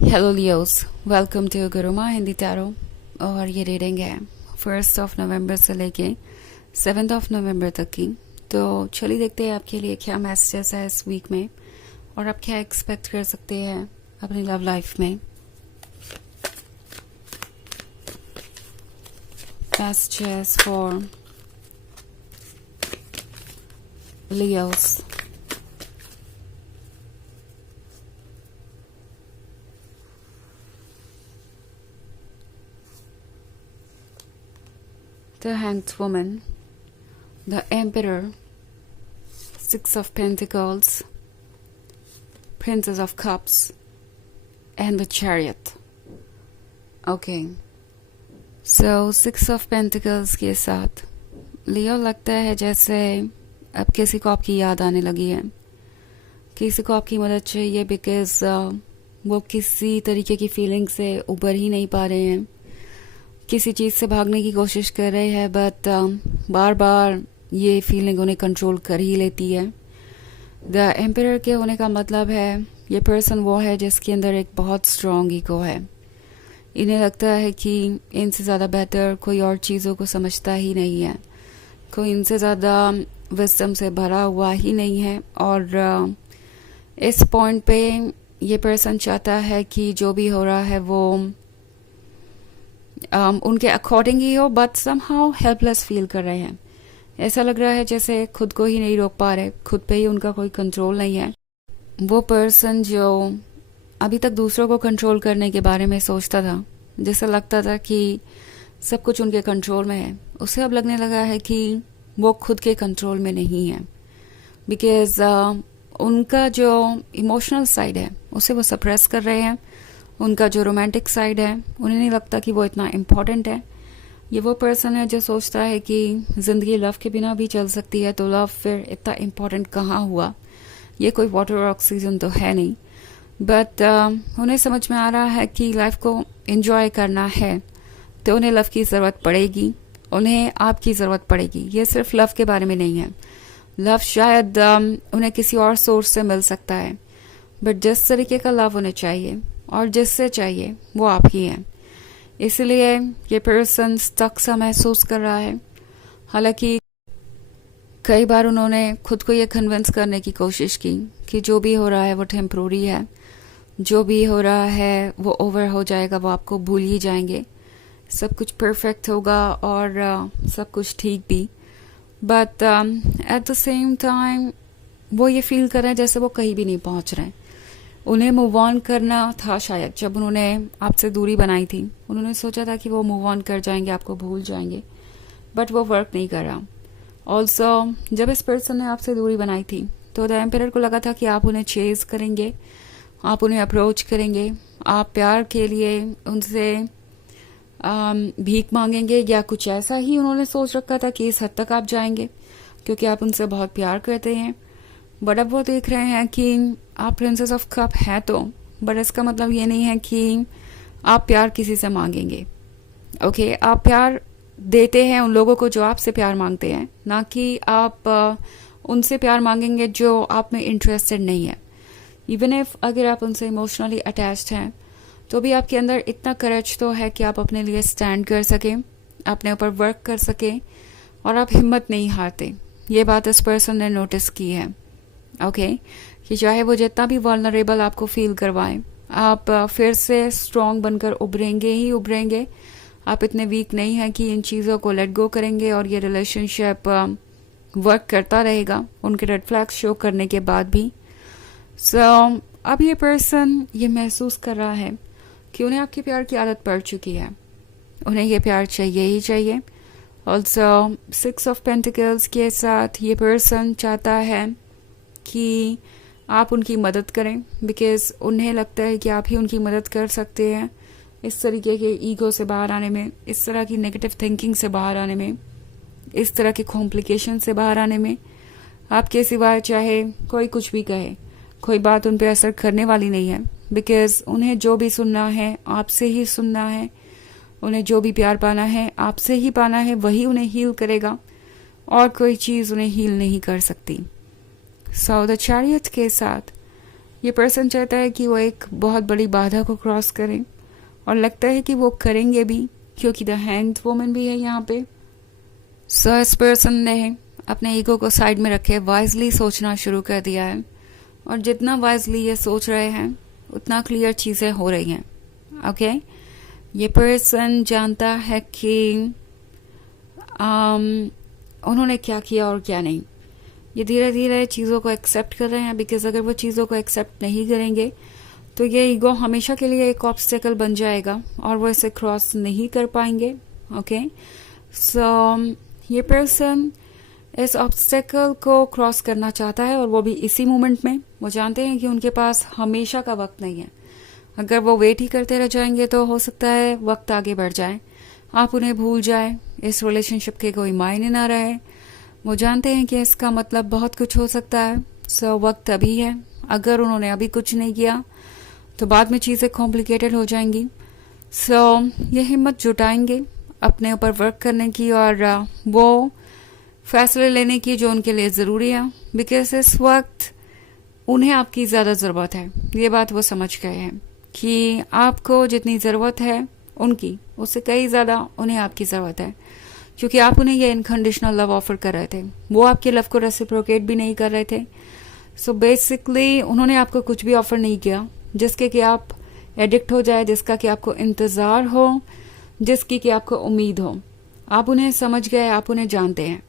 Hello Leos, welcome to Guruma Hindi tarot. और ये reading है 1 नवंबर से लेके 7 नवंबर तक की। तो चलिए देखते हैं आपके लिए क्या मैसेजेस है इस वीक में और आप क्या एक्सपेक्ट कर सकते हैं अपनी लव लाइफ में। Messages for Leos. The Hanged Woman, the Emperor, 6 of Pentacles, Princess of Cups, and the Chariot. Okay. So 6 of Pentacles के साथ लियो लगता है जैसे अब किसी को आपकी याद आने लगी है, किसी को आपकी मदद चाहिए बिकॉज वो किसी तरीके की फीलिंग से उबर ही नहीं पा रहे हैं, किसी चीज़ से भागने की कोशिश कर रहे हैं बट बार बार ये फीलिंग उन्हें कंट्रोल कर ही लेती है। द एम्परर के होने का मतलब है ये पर्सन वो है जिसके अंदर एक बहुत स्ट्रॉन्ग ईगो है। इन्हें लगता है कि इनसे ज़्यादा बेहतर कोई और चीज़ों को समझता ही नहीं है, कोई इनसे ज़्यादा विजडम से भरा हुआ ही नहीं है। और इस पॉइंट पे ये पर्सन चाहता है कि जो भी हो रहा है वो उनके अकॉर्डिंग ही हो, बट समहाउ हेल्पलेस फील कर रहे हैं। ऐसा लग रहा है जैसे खुद को ही नहीं रोक पा रहे, खुद पे ही उनका कोई कंट्रोल नहीं है। वो पर्सन जो अभी तक दूसरों को कंट्रोल करने के बारे में सोचता था, जैसे लगता था कि सब कुछ उनके कंट्रोल में है, उसे अब लगने लगा है कि वो खुद के कंट्रोल में नहीं है। बिकॉज उनका जो इमोशनल साइड है उसे वो सप्रेस कर रहे हैं। उनका जो रोमांटिक साइड है उन्हें नहीं लगता कि वो इतना इम्पोर्टेंट है। ये वो पर्सन है जो सोचता है कि ज़िंदगी लव के बिना भी चल सकती है, तो लव फिर इतना इम्पोर्टेंट कहाँ हुआ। ये कोई वाटर और ऑक्सीजन तो है नहीं, बट उन्हें समझ में आ रहा है कि लाइफ को एंजॉय करना है तो उन्हें लव की ज़रूरत पड़ेगी, उन्हें आपकी ज़रूरत पड़ेगी। ये सिर्फ लव के बारे में नहीं है। लव शायद उन्हें किसी और सोर्स से मिल सकता है, बट जिस तरीके का लव उन्हें चाहिए और जिससे चाहिए वो आप ही हैं। इसलिए ये पर्सन स्टक सा महसूस कर रहा है। हालांकि कई बार उन्होंने खुद को ये कन्विंस करने की कोशिश की कि जो भी हो रहा है वो टेम्प्रोरी है, जो भी हो रहा है वो ओवर हो जाएगा, वो आपको भूल ही जाएंगे, सब कुछ परफेक्ट होगा और सब कुछ ठीक भी। But at the same time वो ये फील कर रहे हैं जैसे वो कहीं भी नहीं पहुंच रहे हैं। उन्हें मूव ऑन करना था शायद, जब उन्होंने आपसे दूरी बनाई थी उन्होंने सोचा था कि वो मूव ऑन कर जाएंगे, आपको भूल जाएंगे, बट वो वर्क नहीं कर रहा। ऑल्सो जब इस पर्सन ने आपसे दूरी बनाई थी तो द एम्परर को लगा था कि आप उन्हें चेज करेंगे, आप उन्हें अप्रोच करेंगे, आप प्यार के लिए उनसे भीख मांगेंगे या कुछ ऐसा ही उन्होंने सोच रखा था कि इस हद तक आप जाएंगे क्योंकि आप उनसे बहुत प्यार करते हैं। बट अब वो देख रहे हैं कि आप प्रिंसेस ऑफ कप हैं तो, बट इसका मतलब ये नहीं है कि आप प्यार किसी से मांगेंगे। ओके, आप प्यार देते हैं उन लोगों को जो आपसे प्यार मांगते हैं, ना कि आप उनसे प्यार मांगेंगे जो आप में इंटरेस्टेड नहीं है। इवन इफ अगर आप उनसे इमोशनली अटैच्ड हैं तो भी आपके अंदर इतना करेज तो है कि आप अपने लिए स्टैंड कर सकें, अपने ऊपर वर्क कर सकें और आप हिम्मत नहीं हारते। ये बात इस पर्सन ने नोटिस की है। ओके, कि चाहे वो जितना भी वल्नरेबल आपको फील करवाएं, आप फिर से स्ट्रॉन्ग बनकर उभरेंगे ही उभरेंगे। आप इतने वीक नहीं हैं कि इन चीज़ों को लेट गो करेंगे और ये रिलेशनशिप वर्क करता रहेगा उनके रेड फ्लैग्स शो करने के बाद भी। सो अब ये पर्सन ये महसूस कर रहा है कि उन्हें आपके प्यार की आदत पड़ चुकी है, उन्हें ये प्यार चाहिए ही चाहिए। ऑल्सो 6 of Pentacles के साथ ये पर्सन चाहता है कि आप उनकी मदद करें, बिकॉज उन्हें लगता है कि आप ही उनकी मदद कर सकते हैं इस तरीके के ईगो से बाहर आने में, इस तरह की नेगेटिव थिंकिंग से बाहर आने में, इस तरह के कॉम्प्लिकेशन से बाहर आने में। आपके सिवाय चाहे कोई कुछ भी कहे, कोई बात उन पर असर करने वाली नहीं है, बिकॉज उन्हें जो भी सुनना है आपसे ही सुनना है, उन्हें जो भी प्यार पाना है आपसे ही पाना है, वही उन्हें हील करेगा और कोई चीज़ उन्हें हील नहीं कर सकती। सो द चैरियट के साथ ये पर्सन चाहता है कि वो एक बहुत बड़ी बाधा को क्रॉस करें, और लगता है कि वो करेंगे भी, क्योंकि द हैंड वुमन भी है यहाँ पे। सो इस पर्सन ने अपने ईगो को साइड में रखे वाइजली सोचना शुरू कर दिया है, और जितना वाइजली ये सोच रहे हैं उतना क्लियर चीज़ें हो रही हैं। ओके, ये पर्सन जानता है कि उन्होंने क्या किया और क्या नहीं। ये धीरे धीरे चीज़ों को एक्सेप्ट कर रहे हैं, बिकॉज अगर वो चीज़ों को एक्सेप्ट नहीं करेंगे तो ये ईगो हमेशा के लिए एक ऑब्स्टेकल बन जाएगा और वो इसे क्रॉस नहीं कर पाएंगे। ओके, सो ये पर्सन इस ऑब्स्टेकल को क्रॉस करना चाहता है, और वो भी इसी मोमेंट में। वो जानते हैं कि उनके पास हमेशा का वक्त नहीं है। अगर वो वेट ही करते रह जाएंगे तो हो सकता है वक्त आगे बढ़ जाए, आप उन्हें भूल जाए, इस रिलेशनशिप के कोई मायने ना रहे। वो जानते हैं कि इसका मतलब बहुत कुछ हो सकता है। सो वक्त अभी है। अगर उन्होंने अभी कुछ नहीं किया तो बाद में चीज़ें कॉम्प्लिकेटेड हो जाएंगी। सो ये हिम्मत जुटाएंगे अपने ऊपर वर्क करने की, और वो फैसले लेने की जो उनके लिए ज़रूरी है, बिकॉज इस वक्त उन्हें आपकी ज़्यादा ज़रूरत है। ये बात वो समझ गए हैं कि आपको जितनी ज़रूरत है उनकी, उससे कई ज़्यादा उन्हें आपकी ज़रूरत है, क्योंकि आप उन्हें ये इनकंडीशनल लव ऑफर कर रहे थे, वो आपके लव को रेसिप्रोकेट भी नहीं कर रहे थे। सो बेसिकली उन्होंने आपको कुछ भी ऑफर नहीं किया जिसके कि आप एडिक्ट हो जाए, जिसका कि आपको इंतज़ार हो, जिसकी कि आपको उम्मीद हो। आप उन्हें समझ गए, आप उन्हें जानते हैं,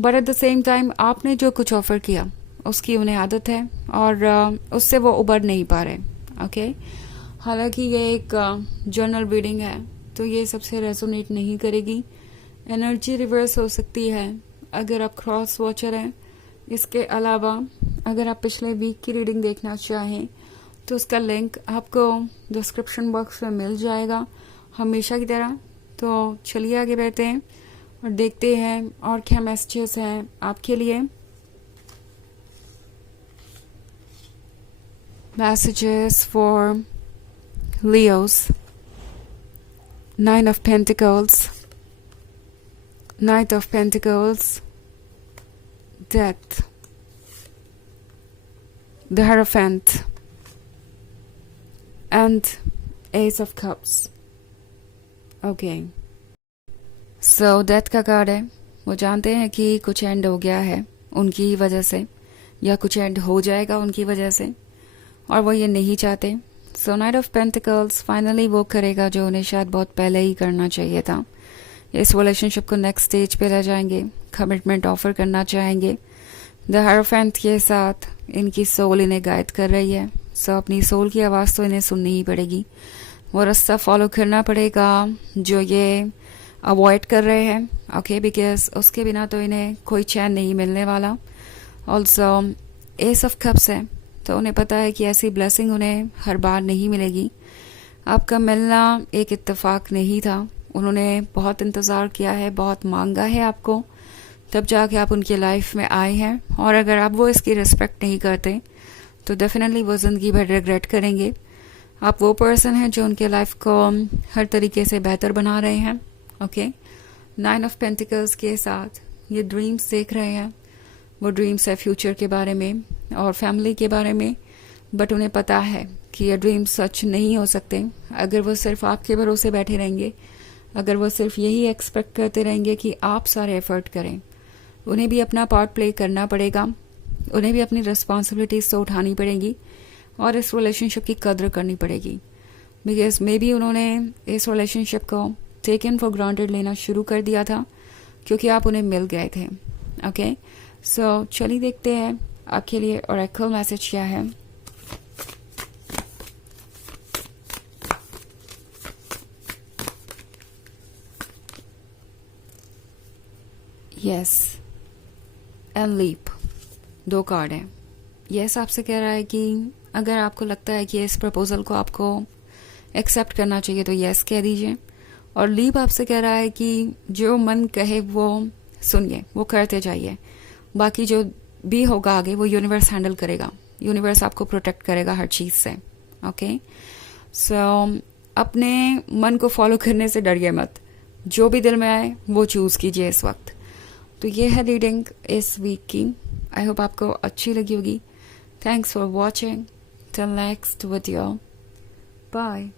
but at the same time आपने जो कुछ ऑफर किया उसकी उन्हें आदत है, और उससे वो उबर नहीं पा रहे। ओके, हालांकि ये एक जर्नल रीडिंग है तो ये सबसे रेजोनेट नहीं करेगी। एनर्जी रिवर्स हो सकती है अगर आप क्रॉस वॉचर हैं। इसके अलावा अगर आप पिछले वीक की रीडिंग देखना चाहें तो उसका लिंक आपको डिस्क्रिप्शन बॉक्स में मिल जाएगा हमेशा की तरह। तो चलिए आगे बढ़ते हैं और देखते हैं और क्या मैसेजेस हैं आपके लिए। Messages for Leos, 9 of Pentacles, Knight of Pentacles, Death, the Hierophant, and Ace of Cups. Okay. So Death का कार्ड है। वो जानते हैं कि कुछ एंड हो गया है उनकी ही वजह से, या कुछ एंड हो जाएगा उनकी वजह से, और वो ये नहीं चाहते। सो नाइट ऑफ पेंटिकल्स फाइनली वो करेगा जो उन्हें शायद बहुत पहले ही करना चाहिए था। इस रिलेशनशिप को नेक्स्ट स्टेज पे ले जाएंगे, कमिटमेंट ऑफर करना चाहेंगे। द हायरोफेंट के साथ इनकी सोल इन्हें गाइड कर रही है। सो अपनी सोल की आवाज़ तो इन्हें सुननी ही पड़ेगी, वो रास्ता फॉलो करना पड़ेगा जो ये अवॉइड कर रहे हैं। ओके, बिकॉज उसके बिना तो इन्हें कोई चैन नहीं मिलने वाला। ऑल्सो एस ऑफ कप्स है, तो उन्हें पता है कि ऐसी ब्लेसिंग उन्हें हर बार नहीं मिलेगी। आपका मिलना एक इत्तेफाक नहीं था, उन्होंने बहुत इंतज़ार किया है, बहुत मांगा है आपको, तब जाके आप उनकी लाइफ में आए हैं। और अगर आप वो इसकी रिस्पेक्ट नहीं करते तो डेफिनेटली वो ज़िंदगी भर रिग्रेट करेंगे। आप वो पर्सन हैं जो उनके लाइफ को हर तरीके से बेहतर बना रहे हैं। ओके, 9 ऑफ पेंटिकल्स के साथ ये ड्रीम्स देख रहे हैं। वो ड्रीम्स है फ्यूचर के बारे में और फैमिली के बारे में, बट उन्हें पता है कि ये ड्रीम्स सच नहीं हो सकते अगर वो सिर्फ आपके भरोसे बैठे रहेंगे, अगर वो सिर्फ यही एक्सपेक्ट करते रहेंगे कि आप सारे एफर्ट करें। उन्हें भी अपना पार्ट प्ले करना पड़ेगा, उन्हें भी अपनी रिस्पॉन्सिबिलिटीज तो उठानी पड़ेगी और इस रिलेशनशिप की कद्र करनी पड़ेगी। बिकॉज मे बी उन्होंने इस रिलेशनशिप को टेकन फॉर ग्रांटेड लेना शुरू कर दिया था क्योंकि आप उन्हें मिल गए थे। ओके, सो चलिए देखते हैं आपके लिए ओरेकल मैसेज क्या है। यस एंड लीप, 2 कार्ड है। यस आपसे कह रहा है कि अगर आपको लगता है कि इस प्रपोजल को आपको एक्सेप्ट करना चाहिए तो यस कह दीजिए, और लीप आपसे कह रहा है कि जो मन कहे वो सुनिए, वो करते जाइए, बाकी जो भी होगा आगे वो यूनिवर्स हैंडल करेगा, यूनिवर्स आपको प्रोटेक्ट करेगा हर चीज़ से। ओके, सो अपने मन को फॉलो करने से डरिए मत, जो भी दिल में आए वो चूज़ कीजिए इस वक्त। तो ये है रीडिंग इस वीक की। आई होप आपको अच्छी लगी होगी। Thanks for watching. till next video. Bye.